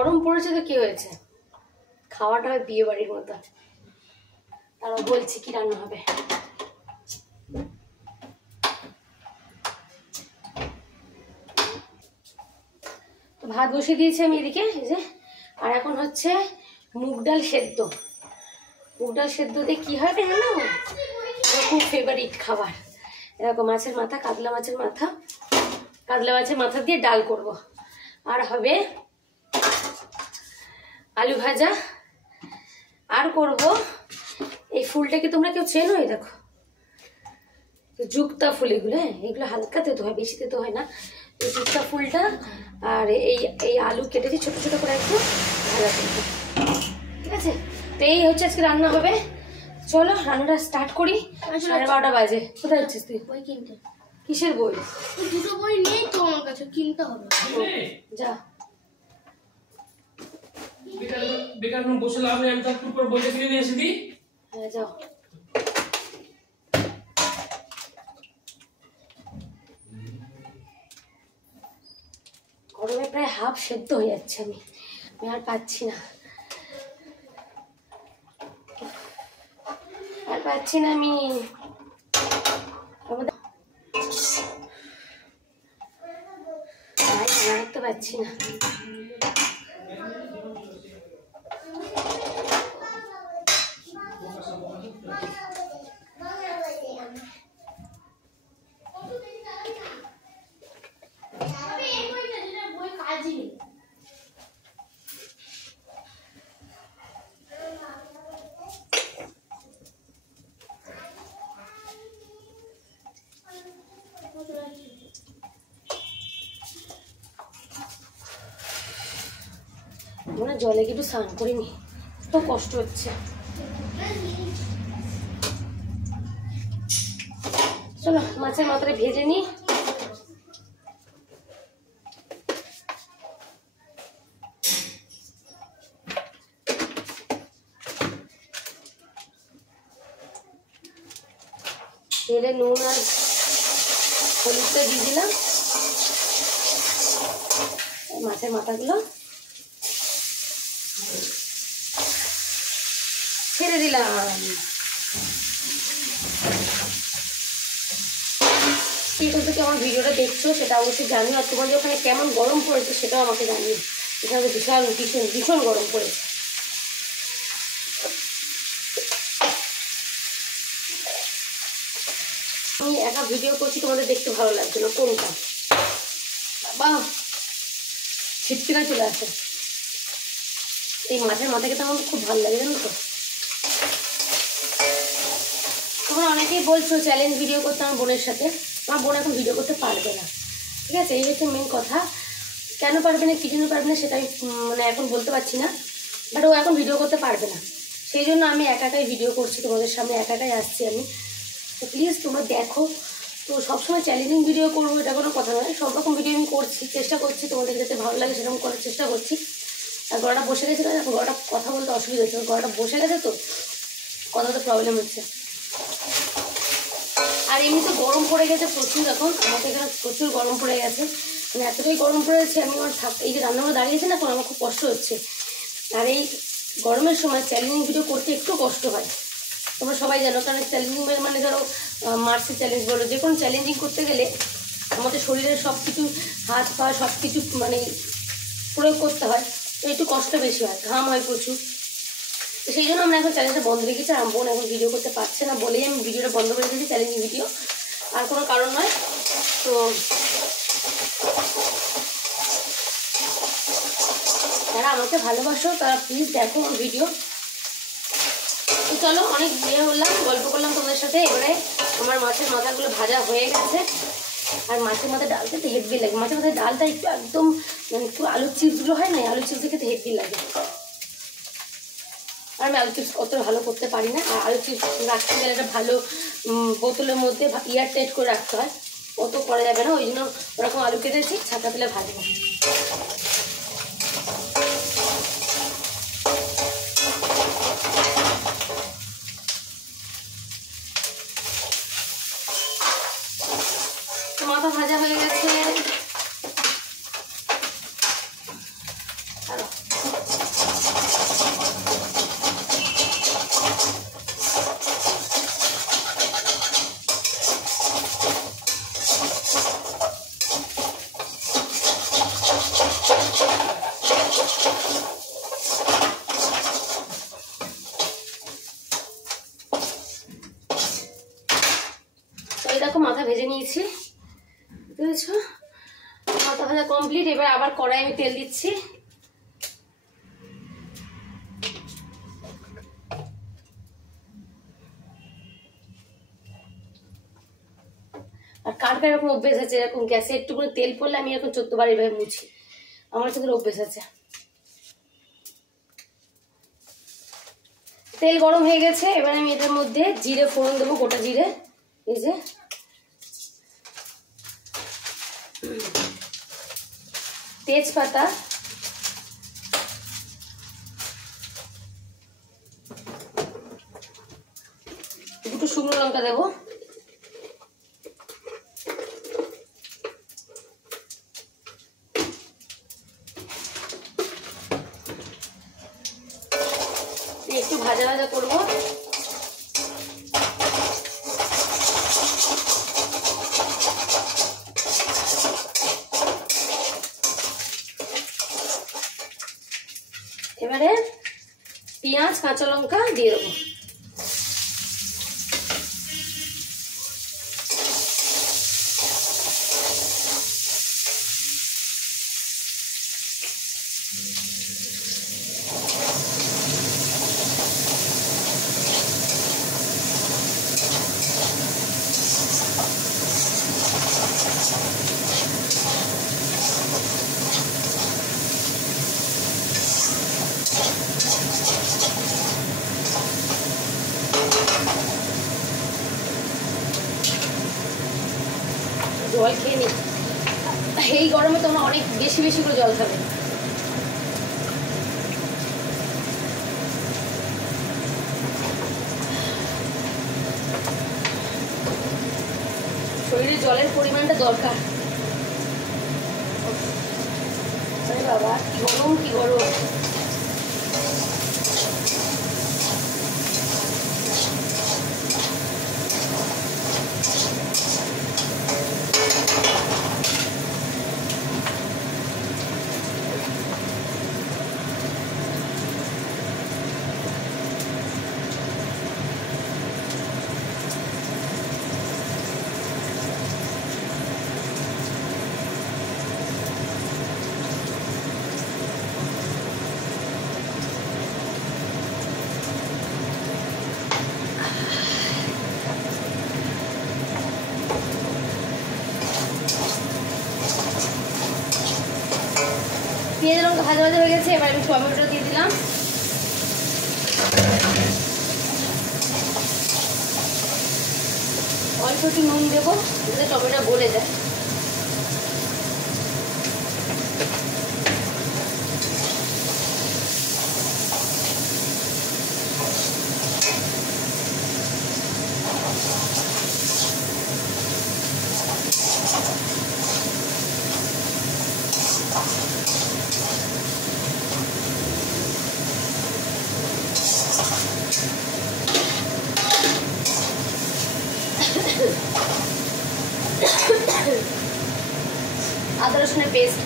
গরম পড়েছে তো কি হয়েছে, খাওয়াটা হয় বিয়ে বাড়ির মতো। তারাও বলছি কি রান্না হবে। তো ভাত বসিয়ে দিয়েছি আমি এদিকে, এই যে। আর এখন হচ্ছে মুগ ডাল সেদ্ধ। মুগ ডাল সেদ্ধ দিয়ে কি হয় জানো, আমার খুব ফেভারিট খাবার। এরকম মাছের মাথা, কাতলা মাছের মাথা দিয়ে ডাল করব। আর হবে আলু ভাজা। আর করব এই ফুলটাকে তোমরা কেউ চেনো? এই দেখো যুক্তা ফুল, এগুলো এগুলো হালকা তেতো হয়, বেশি তেতো হয় না। এই যুক্তা ফুলটা আর এই আলু কেটেছি ছোট ছোট করে একটু ভাজা করব, ঠিক আছে? তো এই হচ্ছে আজকে রান্না হবে। চলো রান্নাটা স্টার্ট করি। 12:30 বাজে। কোথায় হচ্ছিস তুই? বই কিনতে। কিসের বই? দুটো বই নেই তো আমার কাছে, কিনতে হবে। যা বেকার বসে লাভ নেই, আমি তো একটু পর বইটা কিনে নিয়ে এসে দিই। হ্যাঁ যাও। গরমে প্রায় হাফ সেদ্ধ হয়ে যাচ্ছে, আমি আর পাচ্ছি না, আমি তো পাচ্ছি না। মনে জলে একটু স্নান করিনি, তো কষ্ট হচ্ছে। চলো মাছের মাথাটা ভেজে নি। তেলে নুন আর হলুদটা দিয়ে দিলাম, মাছের মাথাগুলো ছেড়ে দিলাম। এখন থেকে আমার ভিডিওটা দেখছো সেটা অবশ্যই জানিও, আর তোমাদের ওখানে কেমন গরম পড়েছে সেটাও আমাকে জানিও। এখানে ভীষণ ভীষণ ভীষণ গরম পড়েছে। আমি একা ভিডিও করছি, তোমাদের দেখতে ভালো লাগছে না কোনটা? বাবা ছিটকিনা চলে আসে। এই মাছের মাথা খেতে আমার খুব ভালো লাগে, জানো তো। তোমরা অনেকেই বলছো চ্যালেঞ্জ ভিডিও করতে আমার বোনের সাথে। আমার বোন এখন ভিডিও করতে পারবে না, ঠিক আছে? এই হচ্ছে মেন কথা। কেন পারবে না, কি জন্য পারবে না সেটাই মানে এখন বলতে পারছি না, বাট ও এখন ভিডিও করতে পারবে না। সেই জন্য আমি একাই ভিডিও করছি, তোমাদের সামনে একাই আসছি আমি। তো প্লিজ তোমরা দেখো। তো সবসময় চ্যালেঞ্জিং ভিডিও করবো এটা কোনো কথা নয়, সব রকম ভিডিও আমি করছি, চেষ্টা করছি তোমাদের যাতে ভালো লাগে সেরকম করার চেষ্টা করছি। আর গলাটা বসে গেছে না, এখন গলাটা কথা বলতে অসুবিধা হচ্ছে, গলাটা বসে গেছে তো কথাতে প্রবলেম হচ্ছে। আর এমনি তো গরম পড়ে গেছে প্রচুর, এখন আমাদের এখানে প্রচুর গরম পড়ে গেছে, মানে এতটাই গরম পড়েছে আমি আমার এই যে রান্নাঘরে দাঁড়িয়েছে না, এখন আমার খুব কষ্ট হচ্ছে। আর এই গরমের সময় চ্যালেঞ্জিং ভিডিও করতে একটু কষ্ট হয়, তোমরা সবাই জানো। কারণ চ্যালেঞ্জিং মানে ধরো মার্সি চ্যালেঞ্জ বলো, যে কোনো চ্যালেঞ্জিং করতে গেলে আমাদের শরীরের সব কিছু হাত পা সব কিছু মানে প্রয়োগ করতে হয়, তো একটু কষ্ট বেশি হয়, ঘাম হয় প্রচুর। তো সেই জন্য আমরা এখন চ্যালেঞ্জটা বন্ধ রেখেছি। আর বোন এখন ভিডিও করতে পারছে না বলেই আমি ভিডিওটা বন্ধ করে দিয়েছি, চ্যালেঞ্জিং ভিডিও, আর কোনো কারণ নয়। তো যারা আমাকে ভালোবাসো তারা প্লিজ দেখো আমার ভিডিও। তো চলো অনেক বিয়ে হলাম, গল্প করলাম তোমাদের সাথে। এবারে আমার মাছের মাথাগুলো ভাজা হয়ে গেছে। আর মাছের মাথা ডালটা তো হেভি লাগে, মাছের মাথায় ডালটা একটু একদম মানে একটু আলুর চিপসগুলো হয় না, আলুর চিপস খেতে হেভি লাগে। আর আমি আলু চিপস অত ভালো করতে পারি না, আর আলু চিপস রাখতে গেলে একটা ভালো বোতলের মধ্যে এয়ার টাইট করে রাখতে হয়, অত করা যাবে না। ওই জন্য ওরকম আলু কেটেছি, ছাকা তেলে ভাজবো। মাথা ভাজা হয়ে গেছে। এই দেখো মাথা ভেজে নিয়েছি, বুঝেছো? মাথা ভাজা কমপ্লিট। এবার আবার কড়াই আমি তেল দিচ্ছি। আর কার কার এরকম অভ্যেস আছে, এরকম গ্যাসে একটুকুনি তেল পড়লে আমি এরকম 14 বার এভাবে মুছি, আমার কিন্তু অভ্যেস আছে। তেল গরম হয়ে গেছে, এবার আমি এটার মধ্যে জিরে ফোড়ন দেবো, গোটা জিরে, এই যে তেজপাতা, দুটো শুকনো লঙ্কা দেবো, একটু ভাজা ভাজা করবো। এবারে পেঁয়াজ কাঁচা লঙ্কা দিয়ে দেবো। জল খেয়ে নি, এই গরমে তোমরা অনেক বেশি বেশি করে জল খাবে। শরীরে জলের পরিমাণটা দরকার। আরে বাবা কি গরম, কি গরম। পেঁয়াজ লঙ্কা ভাজা ভাজা হয়ে গেছে, এবার আমি টমেটো দিয়ে দিলাম। অল্প একটু নুন দেবো যাতে টমেটো গলে যায়। আদা রসুনের পেস্ট,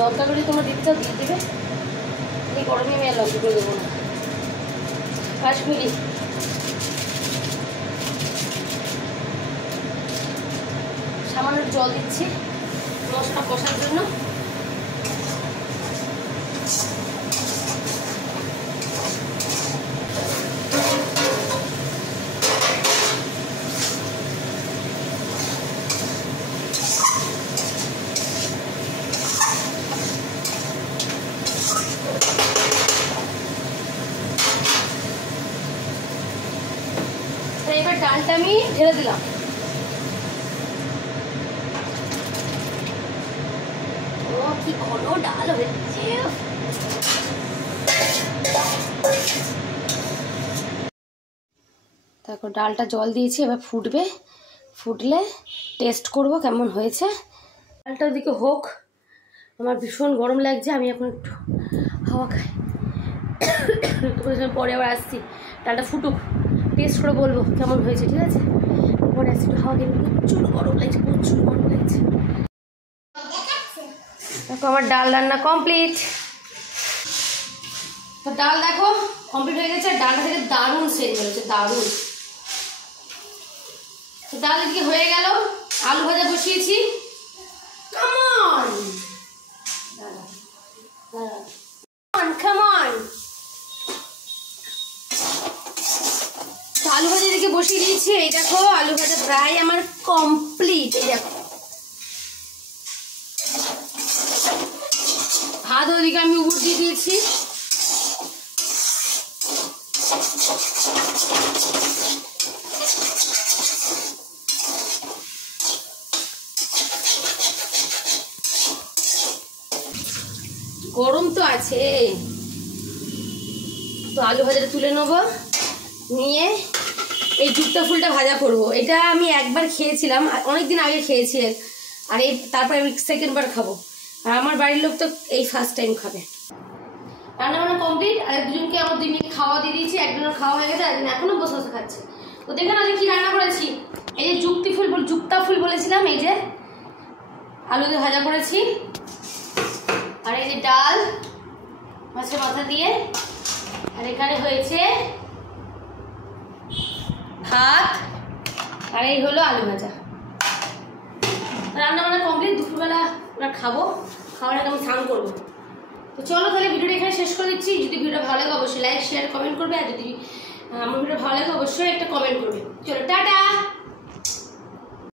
লঙ্কা করে তোমরা দিতে চাও দিয়ে দেবে, এই গরমে আমি আর লঙ্কা করে দেবো না। কাশ্মীরি সামান্য জল দিচ্ছি মশলা কষার জন্য। এবার ডালটা আমি ঢেলে দিলাম। ও কি ঘন ডাল হচ্ছে। তারপর ডালটা জল দিয়েছি, এবার ফুটবে, ফুটলে টেস্ট করব কেমন হয়েছে। ডালটা ওদিকে হোক, আমার ভীষণ গরম লাগছে, আমি এখন একটু হাওয়া খাই, পরে আবার আসছি। ডালটা ফুটুক, টেস্ট করে বলবো কেমন হয়েছে, ঠিক আছে? পরে আসছি, একটু হাওয়া খেয়ে। প্রচুর গরম লাগছে, প্রচুর গরম লাগছে। দেখো আমার ডাল রান্না কমপ্লিট। তো ডাল দেখো কমপ্লিট হয়ে গেছে, ডালটা থেকে দারুণ সেন্ট বেরোচ্ছে, দারুণ। তো ডাল এদিকে হয়ে গেল, আলু ভাজা বসিয়েছি। কামন কামন, আলু ভাজা এদিকে বসিয়ে দিয়েছি। এই দেখো আলু ভাজা প্রায় আমার কমপ্লিট। এই দেখো ভাত ওদিকে আমি উপর দিয়ে দিয়েছি। গরম তো আছে, তো আলু ভাজাটা তুলে নেবো, নিয়ে এই যুক্তা ফুলটা ভাজা করব। এটা আমি একবার খেয়েছিলাম, অনেকদিন আগে খেয়েছি, আর এই তারপরে আমি সেকেন্ডবার খাবো। আর আমার বাড়ির লোক তো এই ফার্স্ট টাইম খাবে। রান্না বান্না কমপ্লিট, আর দুজনকে আমার 2 মিনিট খাওয়া দিয়ে দিয়েছি, একজনের খাওয়া হয়ে গেছে, একজন এখনো বসে বসে খাচ্ছে। তো দেখেন আজকে কি রান্না করেছি। এই যে যুক্তা ফুল বলেছিলাম, এই যে আলু দিয়ে ভাজা করেছি, আর এই যে ডাল মাছের মাথা দিয়ে, আর এখানে হয়েছে ভাত, আর এই হলো আলু ভাজা। রান্না বান্না কমপ্লিট, দুপুরবেলা ওরা খাবো, খাওয়ার আগে আমি স্নান করবো। তো চলো তাহলে ভিডিওটা এখানে শেষ করে দিচ্ছি। যদি ভিডিও ভালো লাগে অবশ্যই লাইক শেয়ার কমেন্ট করবে, আর যদি আমার ভিডিও ভালো লাগে অবশ্যই একটা কমেন্ট করবে। চলো টাটা।